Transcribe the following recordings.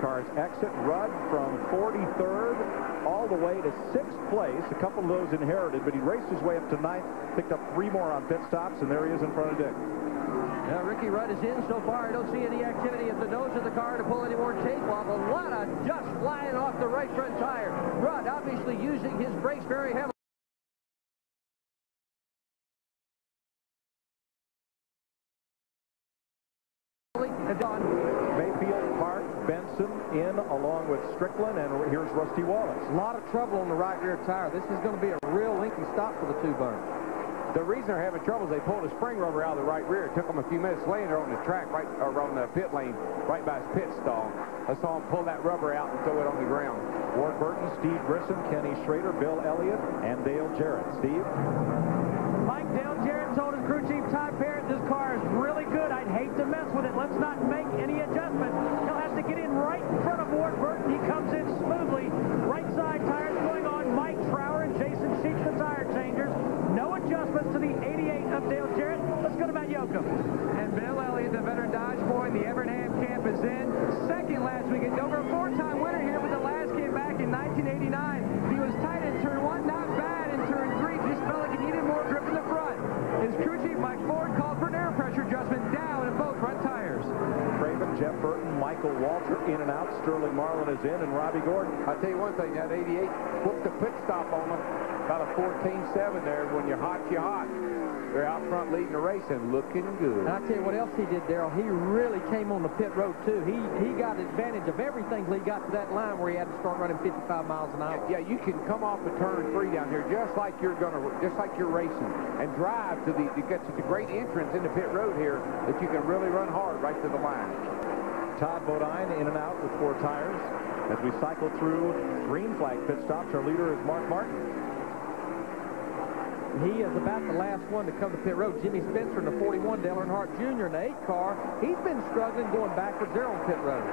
cars exit. Rudd from 43rd all the way to 6th place. A couple of those inherited, but he raced his way up to 9th, picked up 3 more on pit stops, and there he is in front of Dick. Now, Ricky Rudd is in so far. I don't see any activity at the nose of the car to pull any more tape off. A lot of dust flying off the right front tire. Rudd obviously using his brakes very heavily. Mayfield, Park, Benson in along with Strickland, and here's Rusty Wallace. A lot of trouble on the right rear tire. This is going to be a real lengthy stop for the two burn. The reason they're having trouble is they pulled a spring rubber out of the right rear. It took them a few minutes laying there on the track, right or on the pit lane, right by his pit stall. I saw him pull that rubber out and throw it on the ground. Ward Burton, Steve Grissom, Kenny Schrader, Bill Elliott, and Dale Jarrett. Steve? Mike, Dale Jarrett told his crew chief Ty Parrott, this car is really good. I'd hate to mess with it. Let's not make any adjustment. He'll have to get in right in front of Ward Burton. He comes in smoothly. Right side tires going on. Mike Trower and Jason Sheets, the tire changers. No adjustments to the 88 of Dale Jarrett. Let's go to Matt Yoakum. And Bill Elliott, the veteran Dodge boy in the Evernham camp, is in. Second last weekend. Over a 4-time winner here, but the last came back in 1989. He was tight in turn 1, not bad in turn 3. Just felt like he needed more grip in the front. His crew chief, Mike Ford, called for an air pressure adjustment down in both front tires. Craven, Jeff Burton, Michael Walter in and out. Sterling Marlin is in, and Robbie Gordon. I'll tell you one thing, that 88 whooped the pit stop on them. About a 14.7 there. When you're hot, you're hot. They're out front leading the race and looking good. And I tell you what else he did, Darrell. He really came on the pit road, too. He got advantage of everything till he got to that line where he had to start running 55 miles an hour. Yeah, you can come off of turn 3 down here just like you're racing and drive to the, you get such a great entrance into pit road here that you can really run hard right to the line. Todd Bodine in and out with 4 tires. As we cycle through green flag pit stops, our leader is Mark Martin. He is about the last one to come to pit road. Jimmy Spencer in the 41, Dale Earnhardt Jr. in the 8 car. He's been struggling going backwards there on pit road.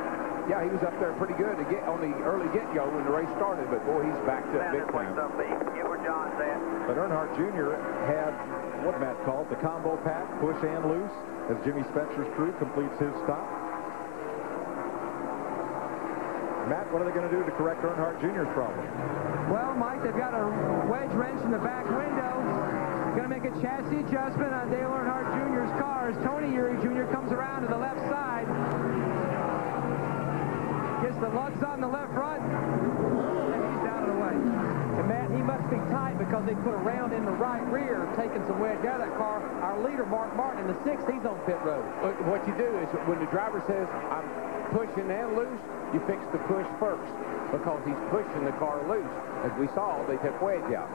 Yeah, he was up there pretty good to get on the early get-go when the race started, but boy, he's backed up big time. But Earnhardt Jr. had what Matt called the combo pack, push and loose, as Jimmy Spencer's crew completes his stop. Matt, what are they going to do to correct Earnhardt Jr.'s problem? Well, Mike, they've got a wedge wrench in the back window. Going to make a chassis adjustment on Dale Earnhardt Jr.'s car as Tony Eury Jr. comes around to the left side. Gets the lugs on the left front, and he's out of the way. And, Matt, he must be tight because they put a round in the right rear, taking some wedge out of that car. Our leader, Mark Martin, in the 6th, he's on pit road. What you do is when the driver says, I'm pushing and loose, you fix the push first because he's pushing the car loose. As we saw, they took wedge out.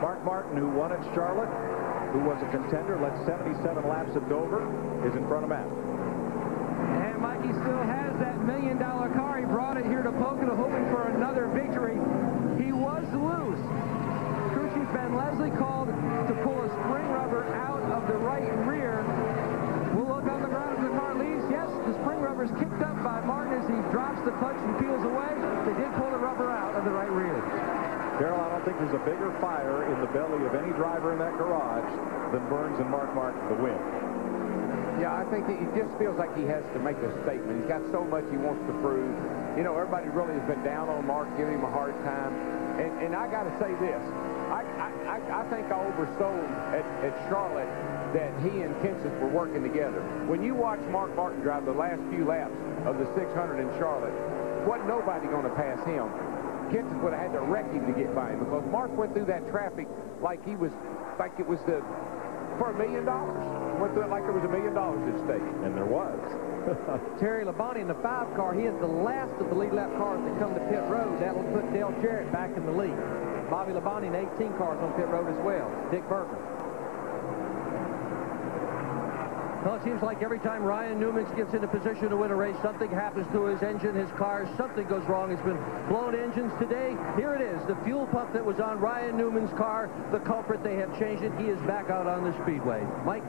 Mark Martin, who won at Charlotte, who was a contender, led 77 laps at Dover, is in front of Matt. And Mikey still has that $1 million car. He brought it here to Pocono hoping for another victory. He was loose. Crew chief Ben Leslie called to pull a spring rubber out of the right rear. We'll look on the ground as the car leaves. Yes, the spring rubber is kicked up by Martin as he drops the clutch and peels away. They did pull the rubber out of the right rear. Darrell, I don't think there's a bigger fire in the belly of any driver in that garage than Burns and Mark Martin to win. Yeah, I think he just feels like he has to make a statement. He's got so much he wants to prove. You know, everybody really has been down on Mark, giving him a hard time. And I got to say this. I think I oversold at Charlotte that he and Kenseth were working together. When you watch Mark Martin drive the last few laps of the 600 in Charlotte, wasn't nobody going to pass him. Kenseth would have had to wreck him to get by him because Mark went through that traffic like it was for $1 million. Went through it like there was $1 million at stake. And there was. Terry Labonte in the 5 car, he is the last of the lead lap cars to come to pit road. That'll put Dale Jarrett back in the lead. Bobby Labonte in 18 cars on pit road as well. Dick Burton. Well, it seems like every time Ryan Newman gets in a position to win a race, something happens to his engine, his car, something goes wrong. It's been blown engines today. Here it is, the fuel pump that was on Ryan Newman's car, the culprit. They have changed it. He is back out on the speedway. Mike?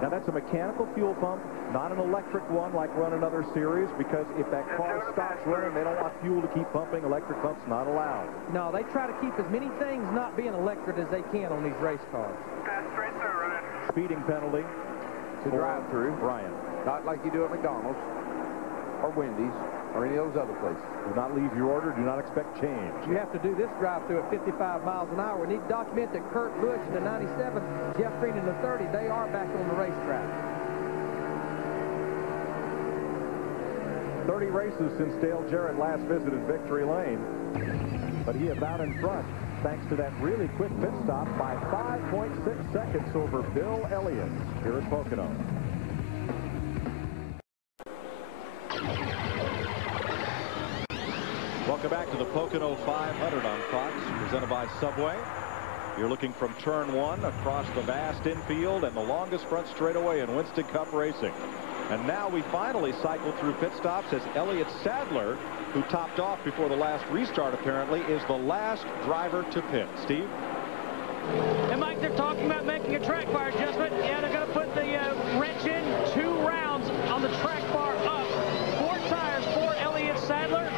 Now, that's a mechanical fuel pump, not an electric one like run another series, because if that car stops running, they don't want fuel to keep pumping. Electric pumps not allowed. No, they try to keep as many things not being electric as they can on these race cars. Speeding penalty. To drive through. Ryan. Not like you do at McDonald's. or Wendy's or any of those other places. Do not leave your order. Do not expect change. You have to do this drive-through at 55 miles an hour. We need to document that Kurt Busch in the 97, Jeff Green in the 30, they are back on the racetrack. 30 races since Dale Jarrett last visited Victory Lane. But he is out in front thanks to that really quick pit stop by 5.6 seconds over Bill Elliott here at Pocono. Welcome back to the Pocono 500 on Fox, presented by Subway. You're looking from turn 1 across the vast infield and the longest front straightaway in Winston Cup racing. And now we finally cycle through pit stops as Elliott Sadler, who topped off before the last restart apparently, is the last driver to pit. Steve? And Mike, they're talking about making a track bar adjustment. Yeah, they're going to put the wrench in 2 rounds on the track bar up. 4 tires for Elliott Sadler.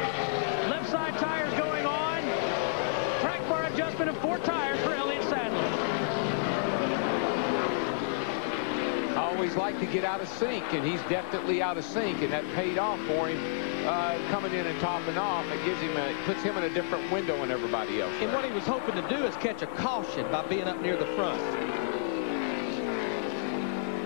Left side tires going on. Track bar adjustment of 4 tires for Elliott Sadler. I always like to get out of sync, and he's definitely out of sync, and that paid off for him coming in and topping off. It gives him puts him in a different window than everybody else. And what he was hoping to do is catch a caution by being up near the front.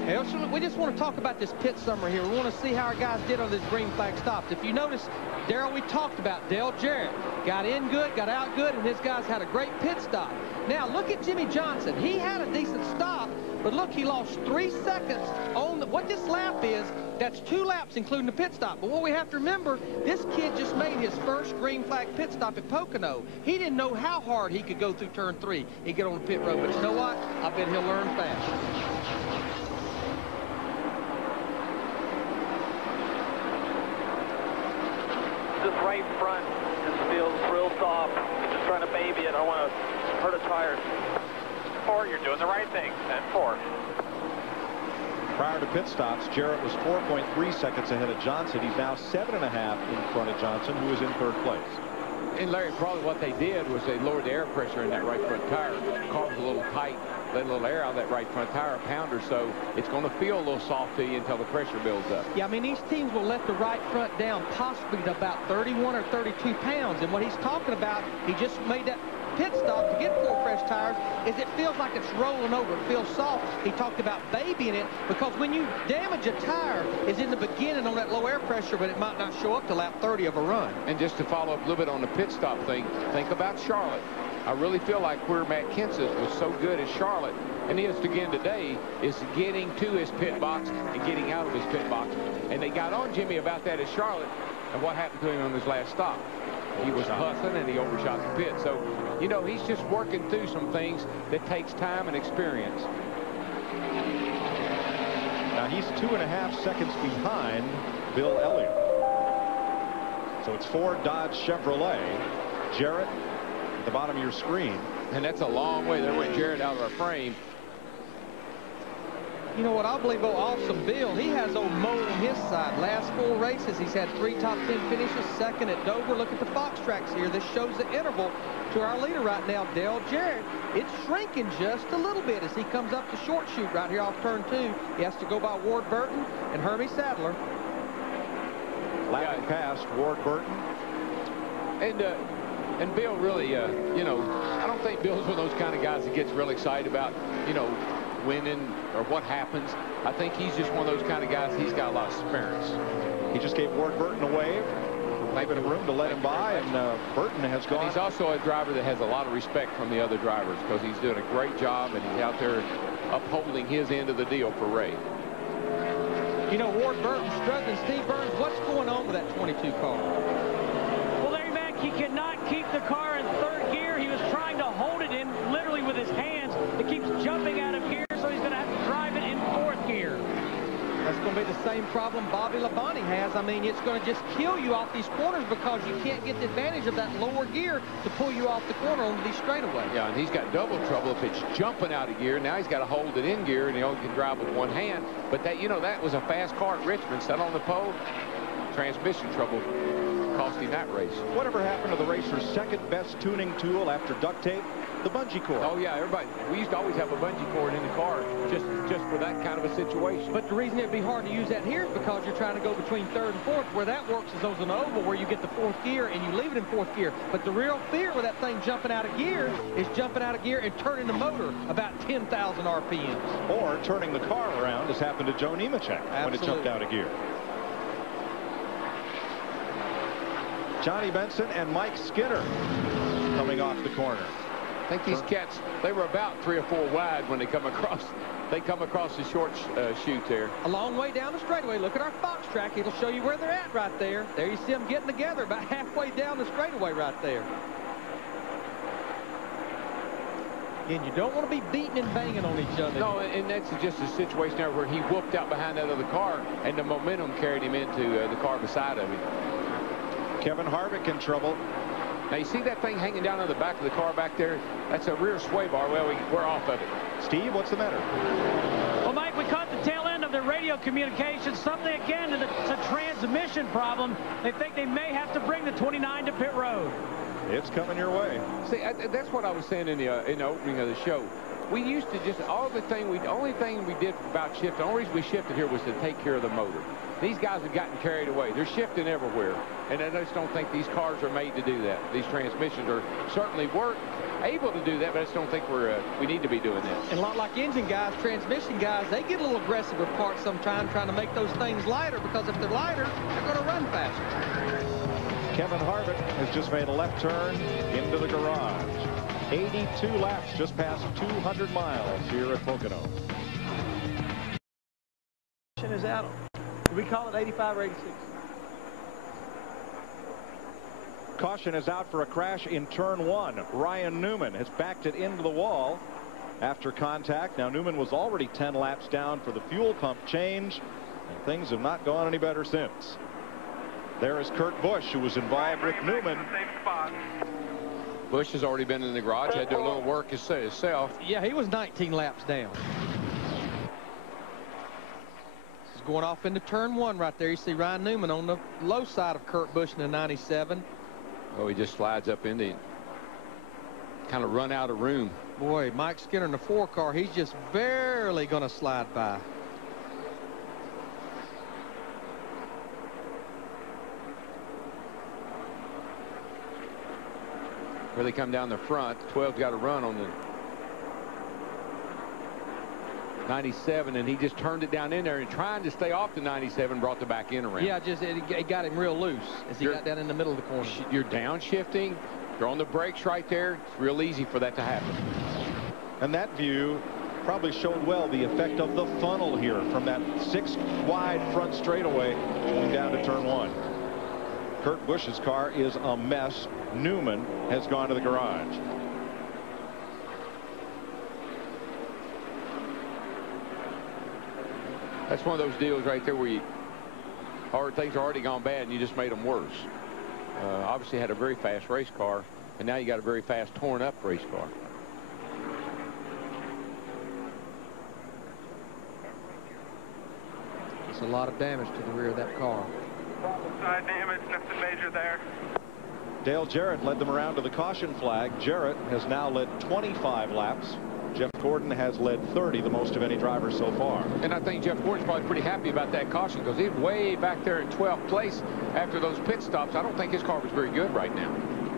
Hey, we just want to talk about this pit summary here. We want to see how our guys did on this green flag stops. If you notice, Darrell, we talked about Dale Jarrett. Got in good, got out good, and his guys had a great pit stop. Now, look at Jimmie Johnson. He had a decent stop, but look, he lost 3 seconds on what this lap is. That's 2 laps, including the pit stop. But what we have to remember, this kid just made his first green flag pit stop at Pocono. He didn't know how hard he could go through turn 3 and get on the pit road. But you know what? I bet he'll learn fast. This right front just feels real soft. Just trying to baby it. I don't want to hurt a tire. 4, you're doing the right thing. And 4. Prior to pit stops, Jarrett was 4.3 seconds ahead of Johnson. He's now 7.5 in front of Johnson, who is in 3rd place. And Larry, probably what they did was they lowered the air pressure in that right front tire. The car was a little tight, let a little air out of that right front tire, a pound or so. It's going to feel a little soft to you until the pressure builds up. Yeah, I mean, these teams will let the right front down possibly to about 31 or 32 pounds. And what he's talking about, he just made that pit stop to get 4 fresh tires, is it feels like it's rolling over. It feels soft. He talked about babying it because when you damage a tire, it's in the beginning on that low air pressure, but it might not show up to lap 30 of a run. And just to follow up a little bit on the pit stop thing, think about Charlotte. I really feel like where Matt Kenseth was so good at Charlotte, and he is again today, is getting to his pit box and getting out of his pit box. And they got on Jimmie about that at Charlotte, and what happened to him on his last stop? He was hustling and he overshot the pit. So, you know, he's just working through some things that takes time and experience. Now he's 2.5 seconds behind Bill Elliott. So it's Ford, Dodge, Chevrolet. Jarrett at the bottom of your screen. And that's a long way. There went Jarrett out of our frame. You know what? I believe Awesome Bill, he has old Mo on his side. Last 4 races, he's had 3 top 10 finishes, 2nd at Dover. Look at the Fox tracks here. This shows the interval to our leader right now, Dale Jarrett. It's shrinking just a little bit as he comes up the short chute right here off turn 2. He has to go by Ward Burton and Hermie Sadler. Lapping past Ward Burton. And Bill really, you know, I don't think Bill's one of those kind of guys that gets really excited about, you know, winning or what happens. I think he's just one of those kind of guys. He's got a lot of experience. He just gave Ward Burton a wave, leaving room to let him by, and Burton has gone. And he's also a driver that has a lot of respect from the other drivers because he's doing a great job and he's out there upholding his end of the deal for Ray. You know, Ward Burton struggling. Steve Burns, what's going on with that 22 car? Well, Larry Mack, he cannot keep the car in 3rd gear. He was trying to hold it in literally with his hands. It keeps jumping out of gear, so he's going to have to drive it in 4th gear. That's going to be the same problem Bobby Labonte has. I mean, it's going to just kill you off these corners because you can't get the advantage of that lower gear to pull you off the corner onto these straightaways. Yeah, and he's got double trouble if it's jumping out of gear. Now he's got to hold it in gear, and he only can drive with 1 hand. But that, you know, that was a fast car at Richmond. Set on the pole, transmission trouble cost him that race. Whatever happened to the racer's 2nd best tuning tool after duct tape? the bungee cord. Oh, yeah, everybody. We used to always have a bungee cord in the car just for that kind of a situation. But the reason it'd be hard to use that here is because you're trying to go between third and fourth. Where that works is those in the oval where you get the fourth gear and you leave it in fourth gear. But the real fear with that thing jumping out of gear is jumping out of gear and turning the motor about 10,000 RPMs. Or turning the car around, as happened to Joe Nemechek when it jumped out of gear. Johnny Benson and Mike Skinner coming off the corner. I think these cats, they were about 3 or 4 wide when they come across. They come across the short chute there. A long way down the straightaway. Look at our Fox track. It'll show you where they're at right there. There you see them getting together about halfway down the straightaway right there. And you don't want to be beating and banging on each other. No, and that's just a situation there where he whooped out behind that other car, and the momentum carried him into the car beside of him. Kevin Harvick in trouble. Now, you see that thing hanging down on the back of the car back there? That's a rear sway bar. Well, we're off of it. Steve, what's the matter? Well, Mike, we caught the tail end of the radio communication. Something, again, it's a transmission problem. They think they may have to bring the 29 to pit road. It's coming your way. See, that's what I was saying in the opening of the show. We used to just, the only thing we did about shifting, the only reason we shifted here was to take care of the motor. These guys have gotten carried away. They're shifting everywhere, and I just don't think these cars are made to do that. These transmissions are certainly able to do that, but I just don't think we need to be doing that. And a lot like engine guys, transmission guys, they get a little aggressive with parts sometimes trying to make those things lighter, because if they're lighter, they're going to run faster. Kevin Harvick has just made a left turn into the garage. 82 laps, just past 200 miles here at Pocono. Is out. Do we call it 85 or 86? Caution is out for a crash in turn 1. Ryan Newman has backed it into the wall after contact. Now, Newman was already 10 laps down for the fuel pump change, and things have not gone any better since. There is Kurt Busch, who was involved with Newman. Busch has already been in the garage, had to do a little work himself. Yeah, he was 19 laps down. This is going off into turn 1 right there. You see Ryan Newman on the low side of Kurt Busch in the 97. Oh, he just slides up into it. Kind of run out of room. Boy, Mike Skinner in the 4 car, he's just barely going to slide by. Where they come down the front, 12's got to run on the 97, and he just turned it down in there and trying to stay off the 97, brought the back end around. Yeah, it got him real loose as he got down in the middle of the corner. You're downshifting, you're on the brakes right there. It's real easy for that to happen. And that view probably showed well the effect of the funnel here from that 6 wide front straightaway going down to turn 1. Kurt Busch's car is a mess. Newman has gone to the garage. That's one of those deals right there where things are already gone bad and you just made them worse. Obviously had a very fast race car, and now you got a very fast torn up race car. It's a lot of damage to the rear of that car. Side damage, nothing major there. Dale Jarrett led them around to the caution flag. Jarrett has now led 25 laps. Jeff Gordon has led 30, the most of any driver so far. And I think Jeff Gordon's probably pretty happy about that caution, because he's way back there in 12th place after those pit stops. I don't think his car was very good right now.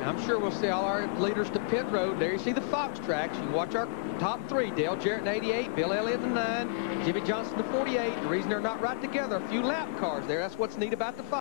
I'm sure we'll see all our leaders to pit road. There you see the Fox tracks. You can watch our top 3. Dale Jarrett in 88, Bill Elliott in 9, Jimmie Johnson in 48. The reason they're not right together, a few lap cars there. That's what's neat about the Fox.